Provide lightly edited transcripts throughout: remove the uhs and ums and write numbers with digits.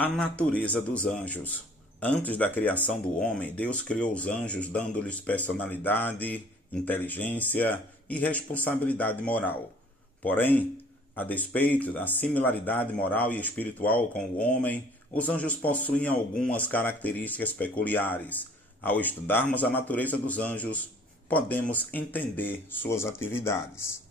A natureza dos anjos. Antes da criação do homem, Deus criou os anjos dando-lhes personalidade, inteligência e responsabilidade moral. Porém, a despeito da similaridade moral e espiritual com o homem, os anjos possuem algumas características peculiares. Ao estudarmos a natureza dos anjos, podemos entender suas atividades.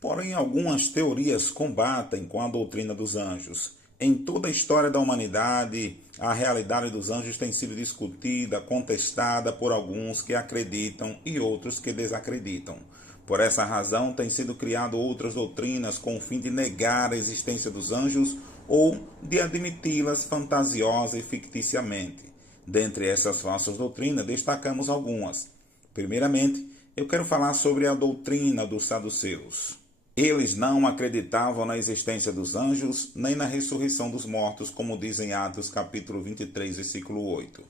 Porém, algumas teorias combatem com a doutrina dos anjos. Em toda a história da humanidade, a realidade dos anjos tem sido discutida, contestada por alguns que acreditam e outros que desacreditam. Por essa razão, têm sido criadas outras doutrinas com o fim de negar a existência dos anjos ou de admiti-las fantasiosa e ficticiamente. Dentre essas falsas doutrinas, destacamos algumas. Primeiramente, eu quero falar sobre a doutrina dos saduceus. Eles não acreditavam na existência dos anjos, nem na ressurreição dos mortos, como diz em Atos capítulo 23, versículo 8.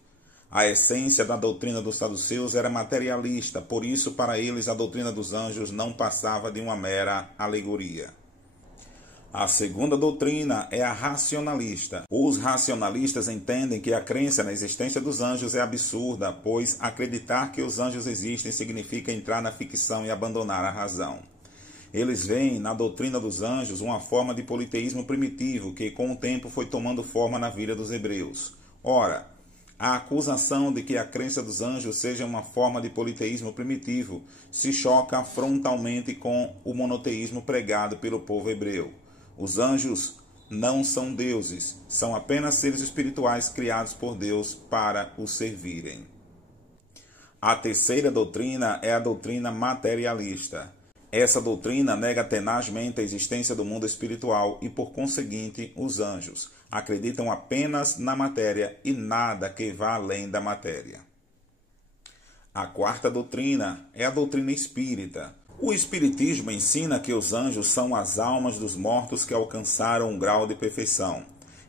A essência da doutrina dos saduceus era materialista, por isso para eles a doutrina dos anjos não passava de uma mera alegoria. A segunda doutrina é a racionalista. Os racionalistas entendem que a crença na existência dos anjos é absurda, pois acreditar que os anjos existem significa entrar na ficção e abandonar a razão. Eles veem na doutrina dos anjos uma forma de politeísmo primitivo que com o tempo foi tomando forma na vida dos hebreus. Ora, a acusação de que a crença dos anjos seja uma forma de politeísmo primitivo se choca frontalmente com o monoteísmo pregado pelo povo hebreu. Os anjos não são deuses, são apenas seres espirituais criados por Deus para o servirem. A terceira doutrina é a doutrina materialista. Essa doutrina nega tenazmente a existência do mundo espiritual e, por conseguinte, os anjos acreditam apenas na matéria e nada que vá além da matéria. A quarta doutrina é a doutrina espírita. O espiritismo ensina que os anjos são as almas dos mortos que alcançaram um grau de perfeição.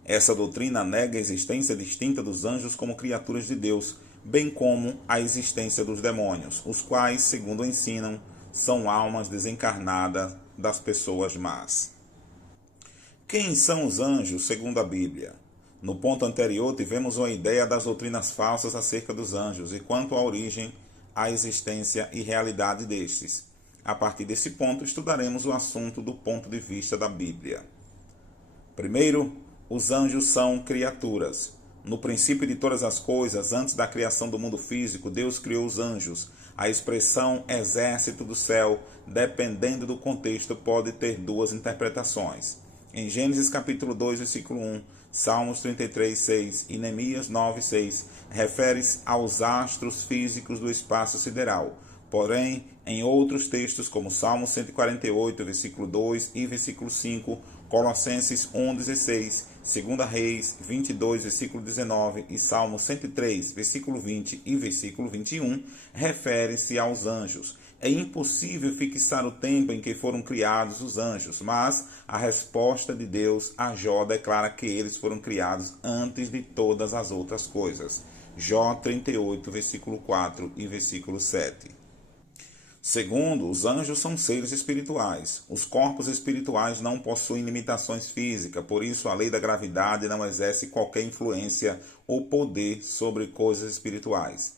Essa doutrina nega a existência distinta dos anjos como criaturas de Deus, bem como a existência dos demônios, os quais, segundo ensinam, são almas desencarnadas das pessoas más. Quem são os anjos, segundo a Bíblia? No ponto anterior, tivemos uma ideia das doutrinas falsas acerca dos anjos e quanto à origem, à existência e realidade destes. A partir desse ponto, estudaremos o assunto do ponto de vista da Bíblia. Primeiro, os anjos são criaturas. No princípio de todas as coisas, antes da criação do mundo físico, Deus criou os anjos. A expressão exército do céu, dependendo do contexto, pode ter duas interpretações. Em Gênesis capítulo 2, versículo 1, Salmos 33, 6 e Neemias 9, 6, refere-se aos astros físicos do espaço sideral. Porém, em outros textos, como Salmo 148, versículo 2 e versículo 5, Colossenses 1, 16, 2 Reis 22, versículo 19 e Salmo 103, versículo 20 e versículo 21, refere-se aos anjos. É impossível fixar o tempo em que foram criados os anjos, mas a resposta de Deus a Jó declara que eles foram criados antes de todas as outras coisas. Jó 38, versículo 4 e versículo 7. Segundo, os anjos são seres espirituais. Os corpos espirituais não possuem limitações físicas, por isso a lei da gravidade não exerce qualquer influência ou poder sobre coisas espirituais.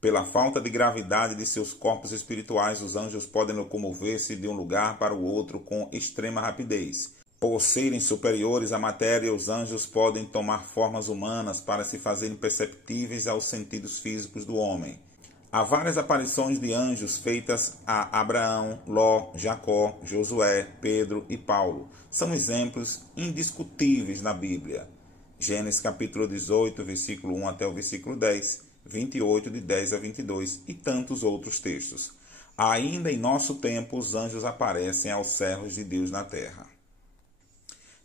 Pela falta de gravidade de seus corpos espirituais, os anjos podem locomover-se de um lugar para o outro com extrema rapidez. Por serem superiores à matéria, os anjos podem tomar formas humanas para se fazerem perceptíveis aos sentidos físicos do homem. Há várias aparições de anjos feitas a Abraão, Ló, Jacó, Josué, Pedro e Paulo. São exemplos indiscutíveis na Bíblia. Gênesis capítulo 18, versículo 1 até o versículo 10, 28 de 10 a 22 e tantos outros textos. Ainda em nosso tempo, os anjos aparecem aos servos de Deus na terra.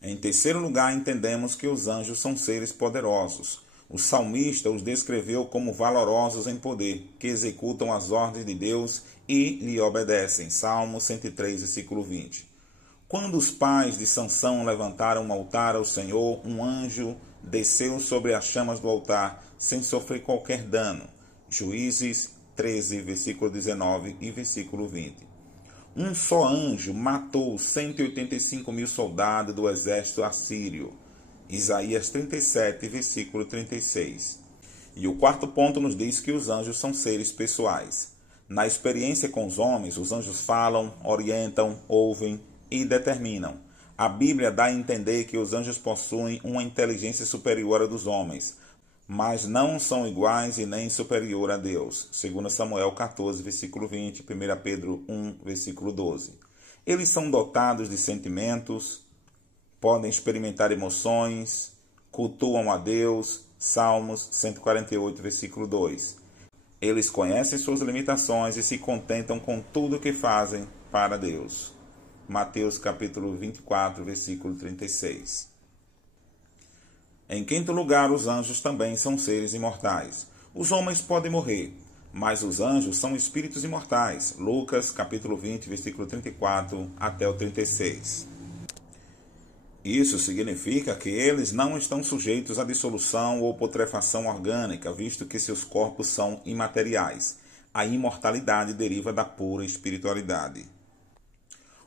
Em terceiro lugar, entendemos que os anjos são seres poderosos. O salmista os descreveu como valorosos em poder, que executam as ordens de Deus e lhe obedecem. Salmo 103, versículo 20. Quando os pais de Sansão levantaram um altar ao Senhor, um anjo desceu sobre as chamas do altar, sem sofrer qualquer dano. Juízes 13, versículo 19 e versículo 20. Um só anjo matou 185 mil soldados do exército assírio. Isaías 37, versículo 36. E o quarto ponto nos diz que os anjos são seres pessoais. Na experiência com os homens, os anjos falam, orientam, ouvem e determinam. A Bíblia dá a entender que os anjos possuem uma inteligência superior à dos homens, mas não são iguais e nem superior a Deus. 2 Samuel 14, versículo 20, 1 Pedro 1, versículo 12. Eles são dotados de sentimentos, podem experimentar emoções, cultuam a Deus. Salmos 148, versículo 2. Eles conhecem suas limitações e se contentam com tudo o que fazem para Deus. Mateus capítulo 24, versículo 36. Em quinto lugar, os anjos também são seres imortais. Os homens podem morrer, mas os anjos são espíritos imortais. Lucas capítulo 20, versículo 34 até o 36. Isso significa que eles não estão sujeitos à dissolução ou putrefação orgânica, visto que seus corpos são imateriais. A imortalidade deriva da pura espiritualidade.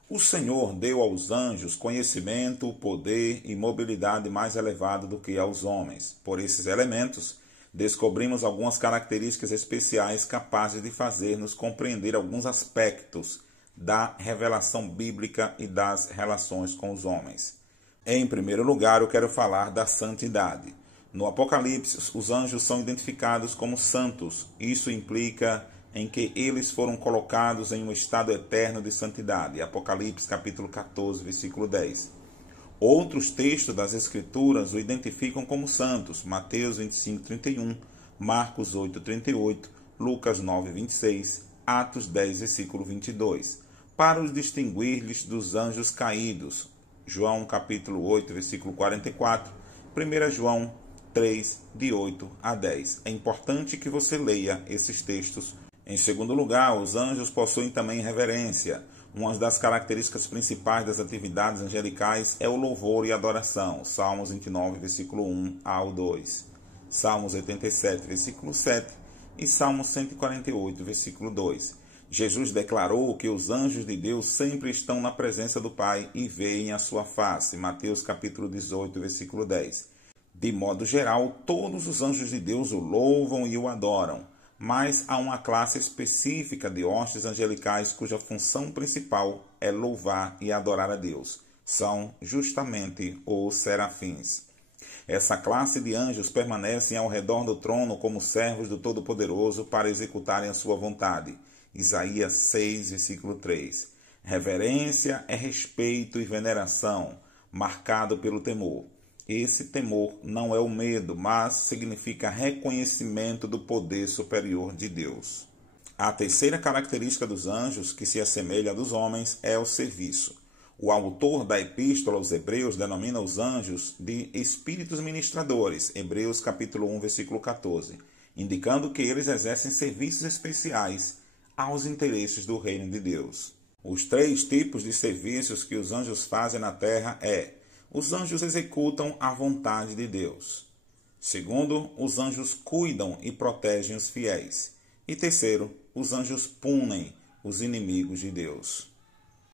O Senhor deu aos anjos conhecimento, poder e mobilidade mais elevado do que aos homens. Por esses elementos, descobrimos algumas características especiais capazes de fazer-nos compreender alguns aspectos da revelação bíblica e das relações com os homens. Em primeiro lugar, eu quero falar da santidade. No Apocalipse, os anjos são identificados como santos. Isso implica em que eles foram colocados em um estado eterno de santidade. Apocalipse capítulo 14, versículo 10. Outros textos das Escrituras o identificam como santos. Mateus 25, 31, Marcos 8, 38, Lucas 9, 26, Atos 10, versículo 22. Para os distinguir-lhes dos anjos caídos. João capítulo 8, versículo 44, 1 João 3, de 8 a 10. É importante que você leia esses textos. Em segundo lugar, os anjos possuem também reverência. Uma das características principais das atividades angelicais é o louvor e adoração. Salmos 29, versículo 1 ao 2. Salmos 87, versículo 7 e Salmos 148, versículo 2. Jesus declarou que os anjos de Deus sempre estão na presença do Pai e veem a sua face. Mateus capítulo 18, versículo 10. De modo geral, todos os anjos de Deus o louvam e o adoram, mas há uma classe específica de hostes angelicais cuja função principal é louvar e adorar a Deus. São justamente os serafins. Essa classe de anjos permanecem ao redor do trono como servos do Todo-Poderoso para executarem a sua vontade. Isaías 6, versículo 3. Reverência é respeito e veneração, marcado pelo temor. Esse temor não é o medo, mas significa reconhecimento do poder superior de Deus. A terceira característica dos anjos, que se assemelha à dos homens, é o serviço. O autor da Epístola aos Hebreus denomina os anjos de espíritos ministradores, Hebreus capítulo 1, versículo 14, indicando que eles exercem serviços especiais aos interesses do reino de Deus. Os três tipos de serviços que os anjos fazem na terra os anjos executam a vontade de Deus. Segundo, os anjos cuidam e protegem os fiéis. E terceiro, os anjos punem os inimigos de Deus.